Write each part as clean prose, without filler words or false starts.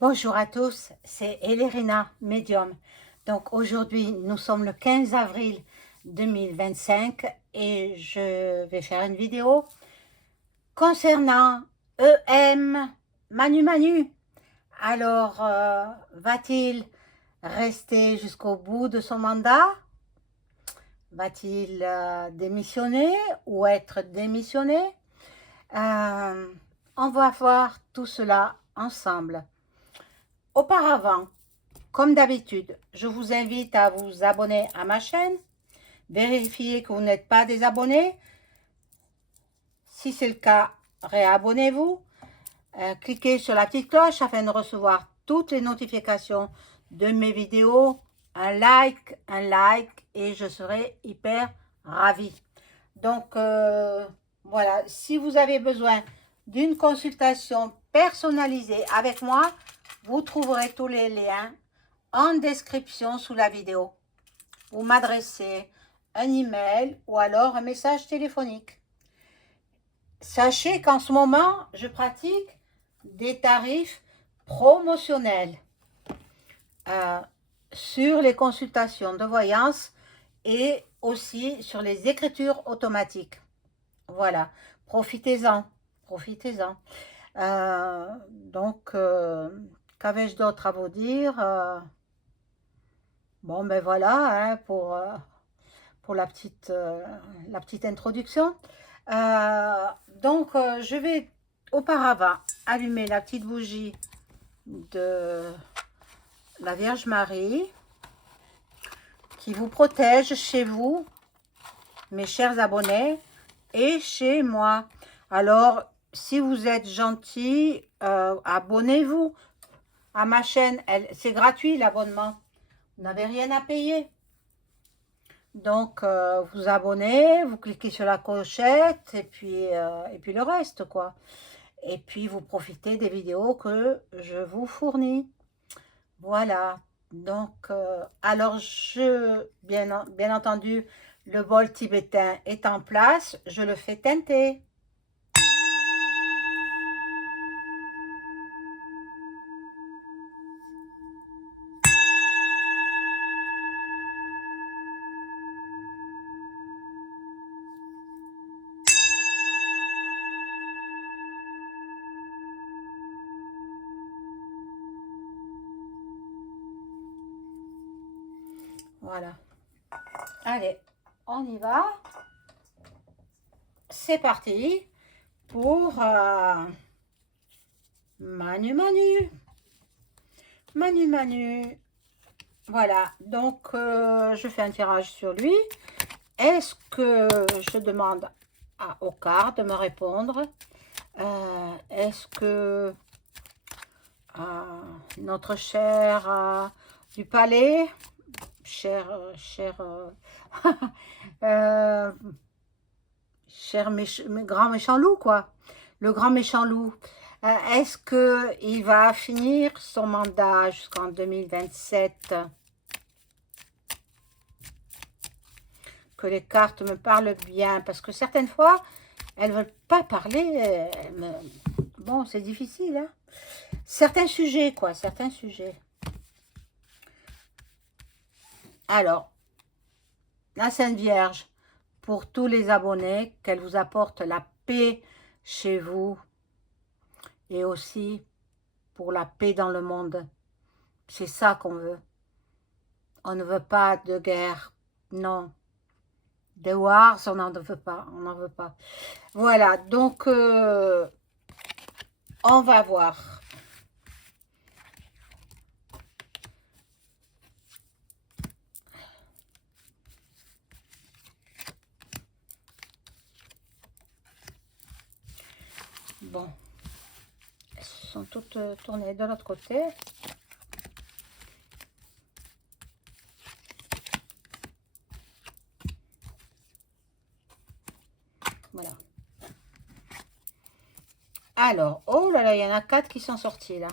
Bonjour à tous, c'est Elérina, médium. Donc aujourd'hui, nous sommes le 15 avril 2025 et je vais faire une vidéo concernant EM Manu Manu. Alors, va-t-il rester jusqu'au bout de son mandat? Va-t-il démissionner ou être démissionné? Euh, on va voir tout cela ensemble. Auparavant, comme d'habitude, je vous invite à vous abonner à ma chaîne. Vérifiez que vous n'êtes pas des abonnés. Si c'est le cas, réabonnez-vous. Cliquez sur la petite cloche afin de recevoir toutes les notifications de mes vidéos. Un like et je serai hyper ravie. Donc, voilà, si vous avez besoin d'une consultation personnalisée avec moi, vous trouverez tous les liens en description sous la vidéo. Vous m'adressez un email ou alors un message téléphonique. Sachez qu'en ce moment, je pratique des tarifs promotionnels euh, sur les consultations de voyance et aussi sur les écritures automatiques. Voilà, profitez-en, profitez-en. Donc, qu'avais-je d'autre à vous dire? Bon, ben voilà, hein, pour la petite introduction. Donc, je vais auparavant allumer la petite bougie de la Vierge Marie qui vous protège chez vous, mes chers abonnés, et chez moi. Alors, si vous êtes gentils, abonnez-vous à ma chaîne. C'est gratuit l'abonnement. Vous n'avez rien à payer. Donc, vous abonnez, vous cliquez sur la clochette et puis le reste, quoi. Et puis, vous profitez des vidéos que je vous fournis. Voilà. Donc, alors, bien entendu, le bol tibétain est en place. Je le fais teinter. Voilà. Allez, on y va. C'est parti pour Manu Manu. Manu Manu. Voilà, donc je fais un tirage sur lui. Est-ce que je demande aux cartes de me répondre? Est-ce que notre cher du palais, cher grand méchant loup, quoi, le grand méchant loup, est-ce qu'il va finir son mandat jusqu'en 2027? Que les cartes me parlent bien, parce que certaines fois, elles ne veulent pas parler. Bon, c'est difficile, hein. Certains sujets, quoi, certains sujets. Alors, la Sainte Vierge, pour tous les abonnés, qu'elle vous apporte la paix chez vous et aussi pour la paix dans le monde. C'est ça qu'on veut. On ne veut pas de guerre, non. Des wars, on n'en veut pas, on n'en veut pas. Voilà, donc on va voir. Bon, elles sont toutes tournées de l'autre côté. Voilà. Alors, oh là là, il y en a 4 qui sont sortis là.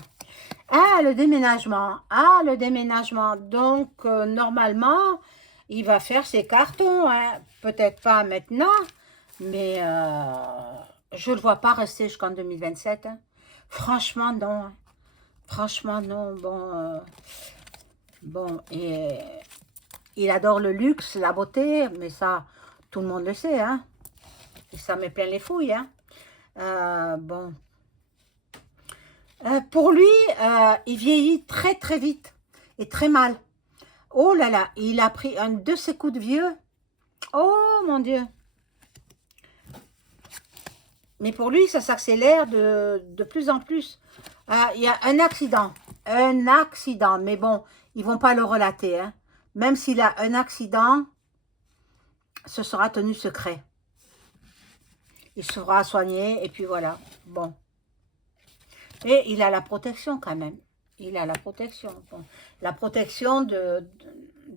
Ah, le déménagement. Ah, le déménagement. Donc, normalement, il va faire ses cartons. Hein. Peut-être pas maintenant, mais je ne le vois pas rester jusqu'en 2027. Hein. Franchement, non. Hein. Franchement, non. Bon, et il adore le luxe, la beauté, mais ça, tout le monde le sait, hein. Et ça met plein les fouilles, hein. Bon. Pour lui, il vieillit très très vite et très mal. Oh là là, il a pris un de ses coups de vieux. Oh mon Dieu. Mais pour lui, ça s'accélère de plus en plus. Il y a un accident. Un accident. Mais bon, ils vont pas le relater, hein. Même s'il a un accident, ce sera tenu secret. Il sera soigné et puis voilà. Bon. Et il a la protection quand même. Il a la protection. Bon. La protection de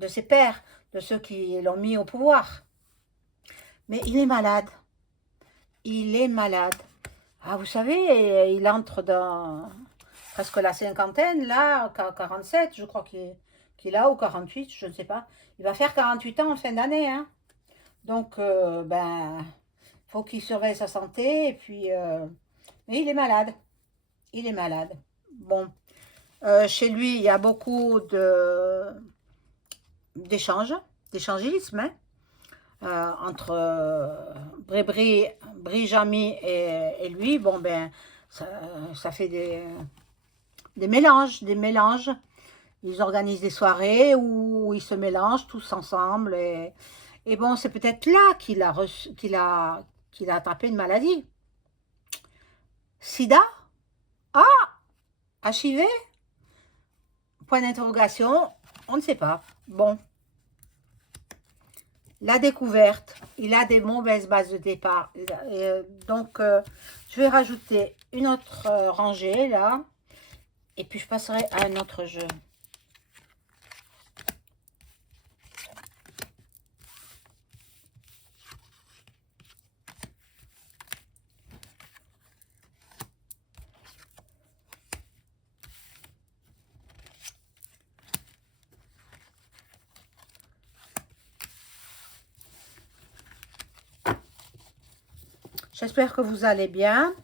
ses pairs, de ceux qui l'ont mis au pouvoir. Mais il est malade. Il est malade. Ah, vous savez, il entre dans presque la cinquantaine, là, 47, je crois qu'il a, ou 48, je ne sais pas. Il va faire 48 ans en fin d'année, hein. Donc, ben, faut qu'il surveille sa santé, et puis, mais il est malade. Il est malade. Bon, chez lui, il y a beaucoup d'échanges, d'échangisme, hein, entre Brijami et lui. Bon, ben, ça fait des mélanges. Ils organisent des soirées où ils se mélangent tous ensemble. Et bon, c'est peut-être là qu'il a attrapé une maladie. Sida? Ah, HIV? Point d'interrogation, on ne sait pas. Bon, la découverte, il a des mauvaises bases de départ. Donc, je vais rajouter une autre rangée là. Et puis, je passerai à un autre jeu. J'espère que vous allez bien.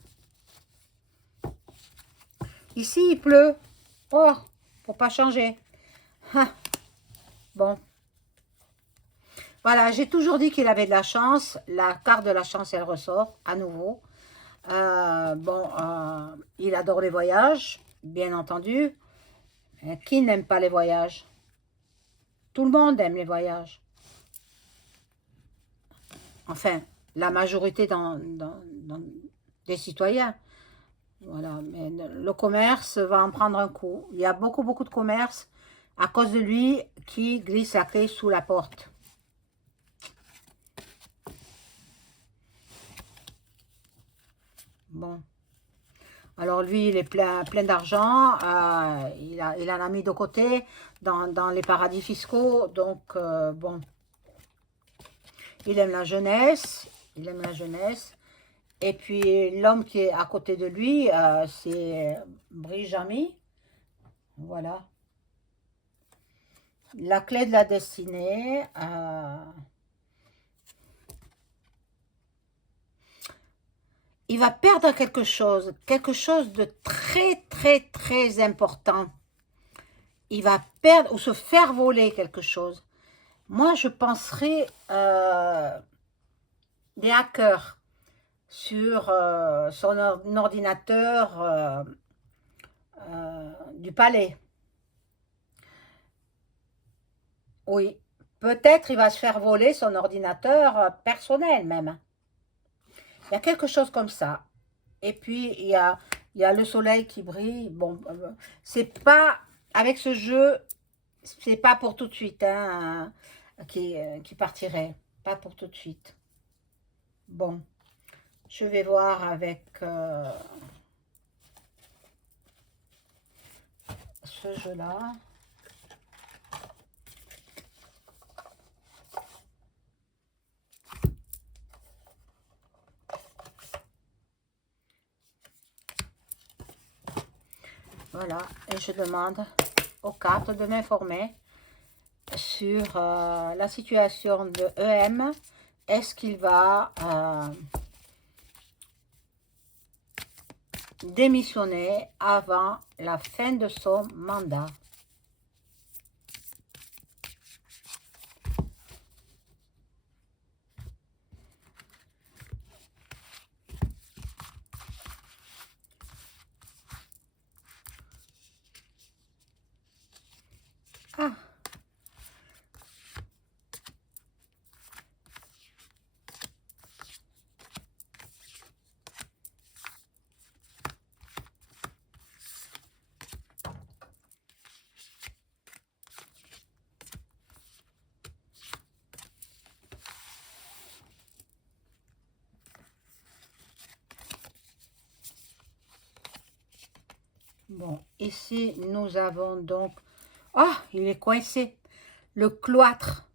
Ici, il pleut. Oh, pour pas changer. Ah, bon. Voilà, j'ai toujours dit qu'il avait de la chance. La carte de la chance, elle ressort à nouveau. Bon, il adore les voyages, bien entendu. Qui n'aime pas les voyages? Tout le monde aime les voyages. Enfin, la majorité des citoyens. Voilà, mais le commerce va en prendre un coup. Il y a beaucoup de commerces à cause de lui qui glisse la clé sous la porte. Bon. Alors lui, il est plein d'argent. Il en a mis de côté dans les paradis fiscaux. Donc, bon. Il aime la jeunesse. Il aime la jeunesse. Et puis, l'homme qui est à côté de lui, c'est Brijami. Voilà. La clé de la destinée. Il va perdre quelque chose de très important. Il va perdre ou se faire voler quelque chose. Moi, je penserais des hackers sur son ordinateur du palais. Oui, peut-être il va se faire voler son ordinateur personnel même. Il y a quelque chose comme ça. Et puis, il y a le soleil qui brille. Bon, c'est pas, avec ce jeu, c'est pas pour tout de suite hein, qui partirait. Pas pour tout de suite. Bon, je vais voir avec ce jeu-là. Voilà, et je demande aux cartes de m'informer sur la situation de EM. Est-ce qu'il va démissionner avant la fin de son mandat. Ah, bon, ici nous avons donc... Ah, il est coincé. Le cloître.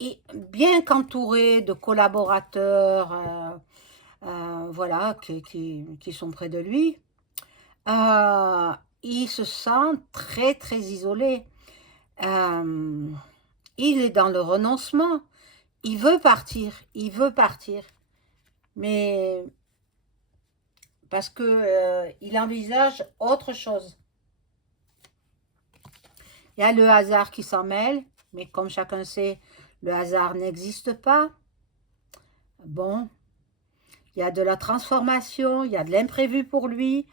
Et bien qu'entouré de collaborateurs, voilà, qui sont près de lui, euh, il se sent très très isolé. Euh, il est dans le renoncement. Il veut partir, mais parce que il envisage autre chose. Il y a le hasard qui s'en mêle, mais comme chacun sait, le hasard n'existe pas. Bon, il y a de la transformation, il y a de l'imprévu pour lui,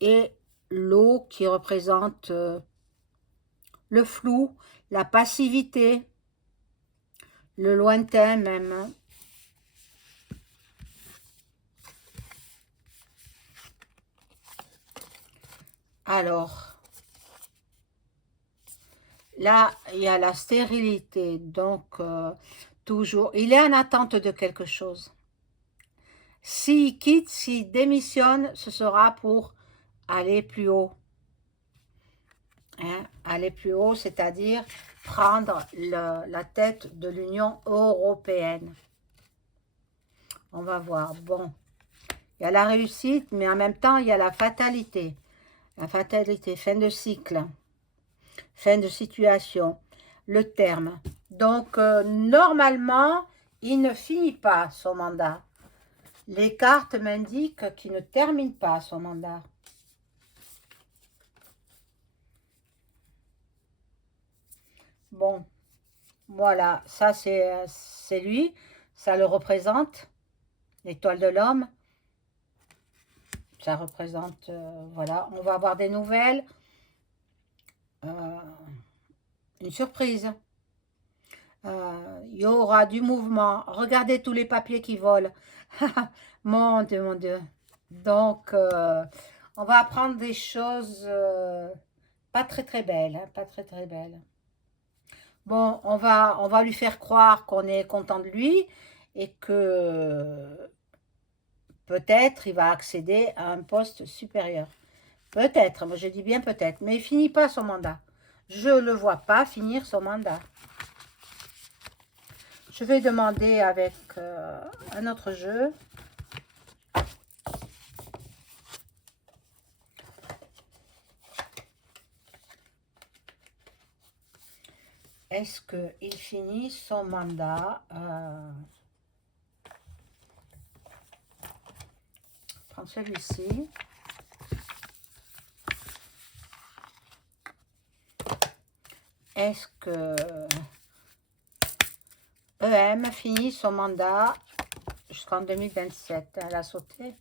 et l'eau qui représente le flou, la passivité, le lointain même. Alors, là, il y a la stérilité, donc toujours, il est en attente de quelque chose. S'il quitte, s'il démissionne, ce sera pour aller plus haut. Hein, aller plus haut, c'est-à-dire prendre la tête de l'Union européenne. On va voir. Bon, il y a la réussite, mais en même temps, il y a la fatalité. La fatalité, fin de cycle, fin de situation, le terme. Donc, normalement, il ne finit pas son mandat. Les cartes m'indiquent qu'il ne termine pas son mandat. Bon, voilà, ça c'est lui, ça le représente, l'étoile de l'homme. Ça représente, voilà, on va avoir des nouvelles, euh, une surprise. Il y aura du mouvement. Regardez tous les papiers qui volent. Mon Dieu, mon Dieu. Donc, on va apprendre des choses pas très très belles, hein, pas très très belles. Bon, on va lui faire croire qu'on est content de lui et que peut-être il va accéder à un poste supérieur. Peut-être, moi je dis bien peut-être, mais il finit pas son mandat. Je ne le vois pas finir son mandat. Je vais demander avec un autre jeu. Est-ce qu'il finit son mandat prends celui-ci. Est-ce que EM finit son mandat jusqu'en 2027? Elle a sauté.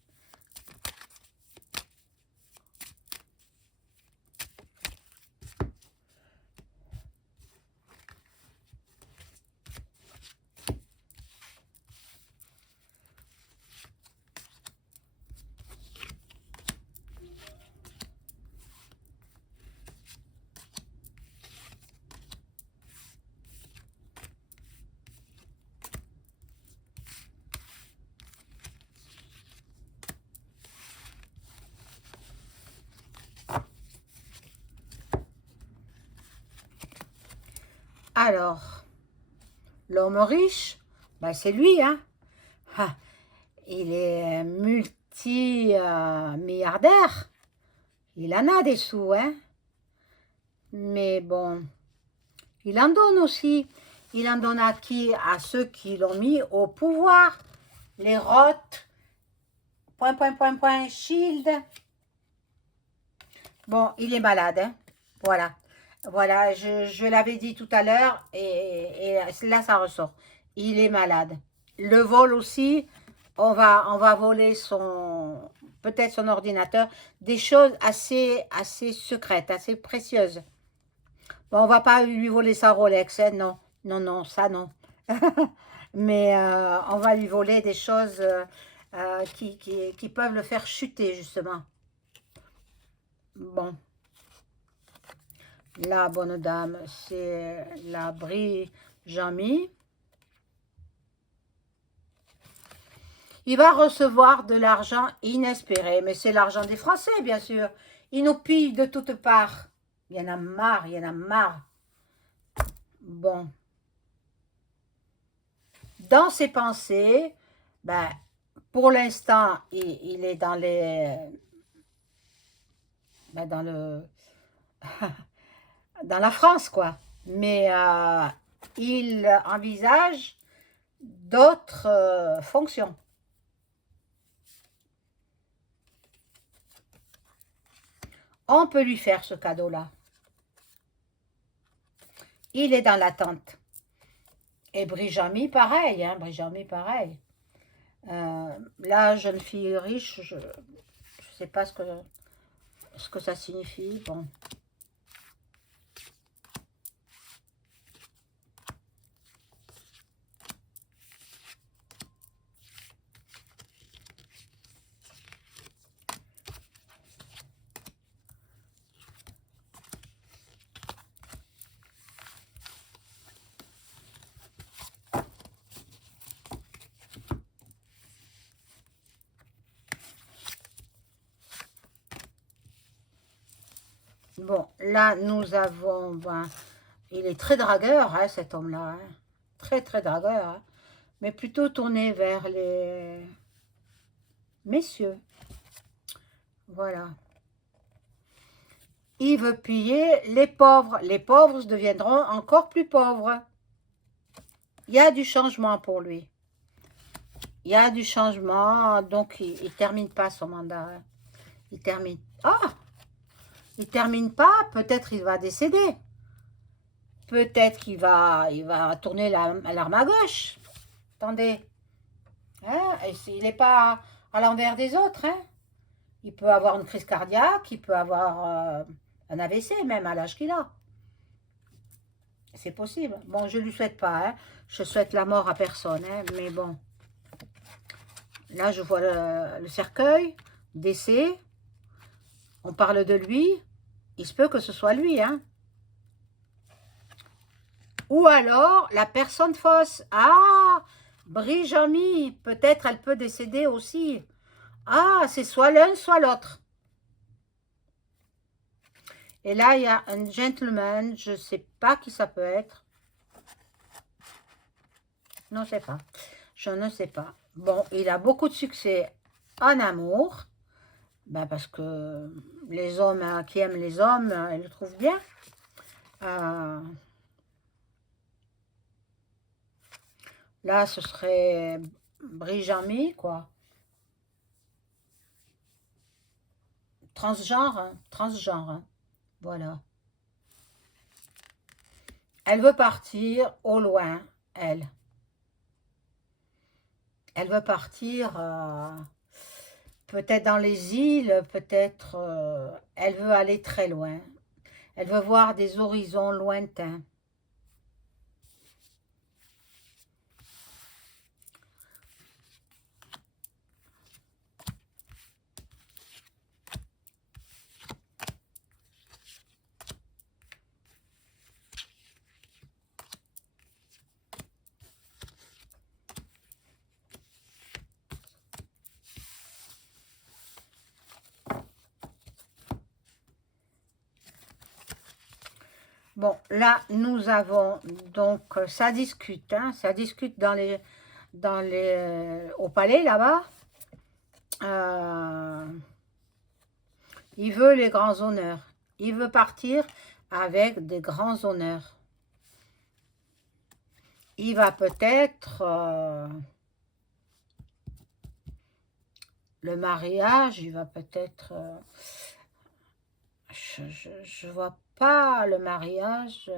Alors, l'homme riche, ben c'est lui, hein. Ah, il est multi-milliardaire. Il en a des sous, hein. Mais bon, il en donne aussi. Il en donne à qui? À ceux qui l'ont mis au pouvoir. Les Roths, Shield. Bon, il est malade, hein. Voilà. Voilà, je l'avais dit tout à l'heure et là, ça ressort. Il est malade. Le vol aussi, on va voler peut-être son ordinateur, des choses assez secrètes, assez précieuses. Bon, on va pas lui voler sa Rolex, hein, non, non, non, ça non. Mais on va lui voler des choses qui peuvent le faire chuter, justement. Bon, la bonne dame, c'est la Brie Jean-Mi. Il va recevoir de l'argent inespéré, mais c'est l'argent des Français, bien sûr. Ils nous pillent de toutes parts. Il y en a marre, il y en a marre. Bon. Dans ses pensées, ben, pour l'instant, il est dans dans la France, quoi. Mais il envisage d'autres fonctions. On peut lui faire ce cadeau-là. Il est dans l'attente. Et Brijami, pareil, hein, Brijami, pareil. La jeune fille riche, je ne sais pas ce que ça signifie. Bon. Bon, là, nous avons... Ben, il est très dragueur, hein, cet homme-là. Hein. Très, très dragueur. Hein. Mais plutôt tourné vers les messieurs. Voilà. Il veut piller les pauvres. Les pauvres deviendront encore plus pauvres. Il y a du changement pour lui. Il y a du changement, donc il ne termine pas son mandat. Hein. Il termine... Ah! Il termine pas, peut-être il va décéder. Peut-être il va tourner l'arme à gauche. Attendez. Hein? Il n'est pas à l'envers des autres. Hein? Il peut avoir une crise cardiaque, il peut avoir un AVC même à l'âge qu'il a. C'est possible. Bon, je ne lui souhaite pas. Hein? Je souhaite la mort à personne. Hein? Mais bon. Là, je vois le cercueil, décès. On parle de lui. Il se peut que ce soit lui. Hein? Ou alors, la personne fausse. Ah, Brijami, peut-être elle peut décéder aussi. Ah, c'est soit l'un, soit l'autre. Et là, il y a un gentleman, je ne sais pas qui ça peut être. Non, je ne sais pas. Je ne sais pas. Bon, il a beaucoup de succès en amour. Ben parce que les hommes qui aiment les hommes, ils le trouvent bien. Là, ce serait Brijami, quoi. Transgenre, hein, transgenre. Hein. Voilà. Elle veut partir au loin, elle. Elle veut partir peut-être dans les îles, peut-être... elle veut aller très loin. Elle veut voir des horizons lointains. Bon, là, nous avons donc, ça discute, hein, ça discute au palais, là-bas. Il veut les grands honneurs. Il veut partir avec des grands honneurs. Il va peut-être le mariage, il va peut-être... je vois pas le mariage.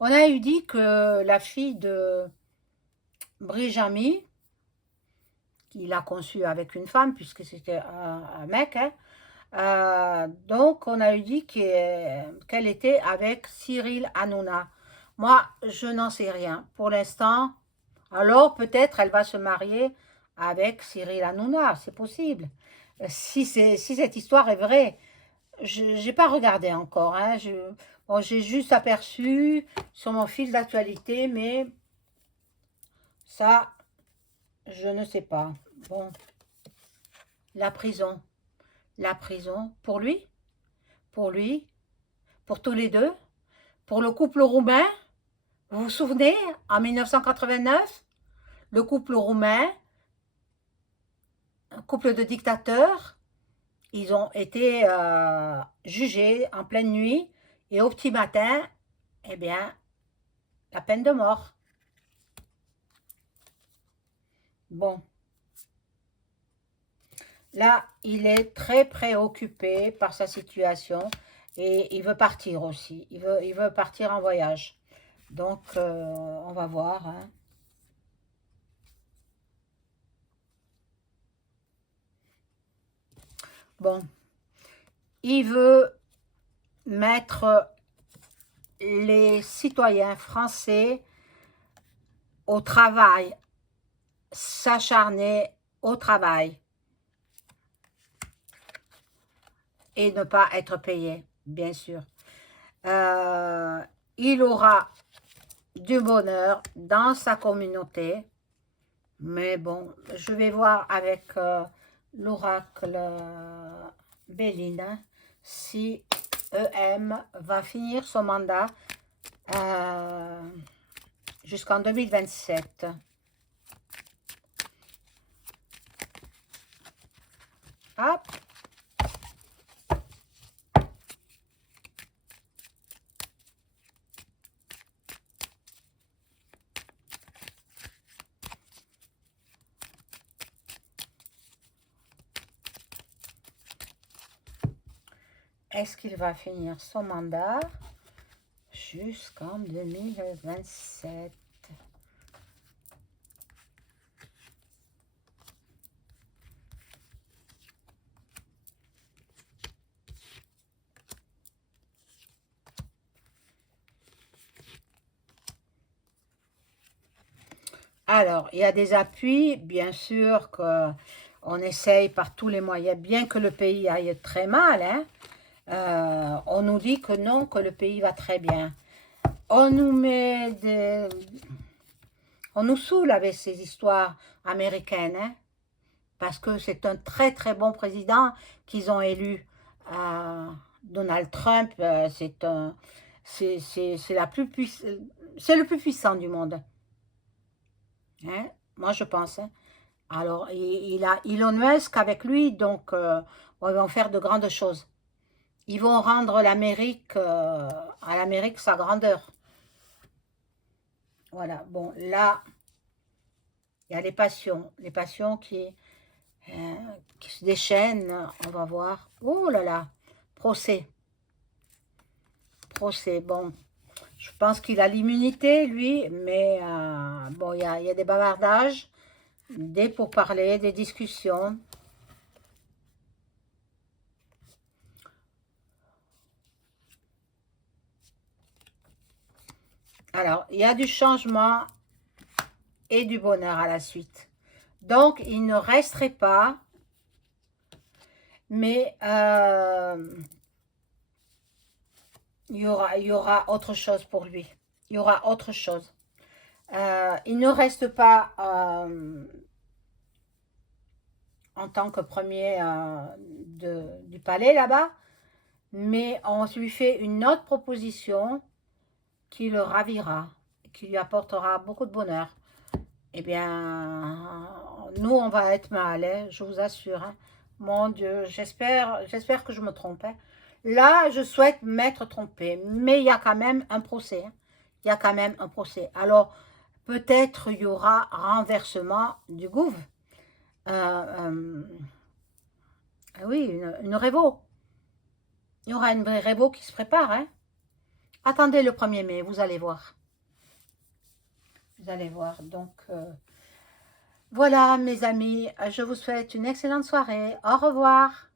On a eu dit que la fille de Brijami, qu'il a conçue avec une femme, puisque c'était un mec, hein, donc on a eu dit qu'elle était avec Cyril Hanouna. Moi, je n'en sais rien. Pour l'instant, alors peut-être elle va se marier avec Cyril Hanouna, c'est possible. Si cette histoire est vraie, je n'ai pas regardé encore. Hein, bon, j'ai juste aperçu sur mon fil d'actualité, mais ça, je ne sais pas. Bon, la prison. La prison, pour lui, pour tous les deux, pour le couple roumain. Vous vous souvenez, en 1989, le couple roumain, un couple de dictateurs, ils ont été jugés en pleine nuit et au petit matin, eh bien, la peine de mort. Bon, là, il est très préoccupé par sa situation et il veut partir aussi. Il veut partir en voyage. Donc, on va voir. Hein. Bon, il veut mettre les citoyens français au travail, s'acharner au travail et ne pas être payé, bien sûr. Il aura du bonheur dans sa communauté, mais bon, je vais voir avec l'oracle Béline si EM va finir son mandat jusqu'en 2027. Hop. Est-ce qu'il va finir son mandat jusqu'en 2027? Alors, il y a des appuis, bien sûr qu'on essaye par tous les moyens, bien que le pays aille très mal, hein, on nous dit que non, que le pays va très bien. On nous met on nous saoule avec ces histoires américaines, hein, parce que c'est un très très bon président qu'ils ont élu. Donald Trump, c'est la plus c'est le plus puissant du monde. Hein, moi, je pense. Hein. Alors, il a Elon Musk avec lui, donc ils vont faire de grandes choses. Ils vont rendre l'Amérique, à l'Amérique sa grandeur. Voilà, bon, là, il y a les passions qui se déchaînent, on va voir. Oh là là, procès, bon. Je pense qu'il a l'immunité, lui, mais bon, il y a des bavardages, des pourparlers, des discussions. Alors, il y a du changement et du bonheur à la suite. Donc, il ne resterait pas, mais il y aura autre chose pour lui. Il y aura autre chose. Il ne reste pas en tant que premier du palais là-bas, mais on lui fait une autre proposition qui le ravira, qui lui apportera beaucoup de bonheur. Eh bien, nous, on va être mal, hein, je vous assure. Hein. Mon Dieu, j'espère que je me trompe. Hein. Là, je souhaite m'être trompée, mais il y a quand même un procès. Hein. Il y a quand même un procès. Alors, peut-être il y aura renversement du gouvernement. euh, oui, une révo. Il y aura une vraie révo qui se prépare, hein. Attendez le 1er mai, vous allez voir. Vous allez voir. Donc, voilà, mes amis, je vous souhaite une excellente soirée. Au revoir.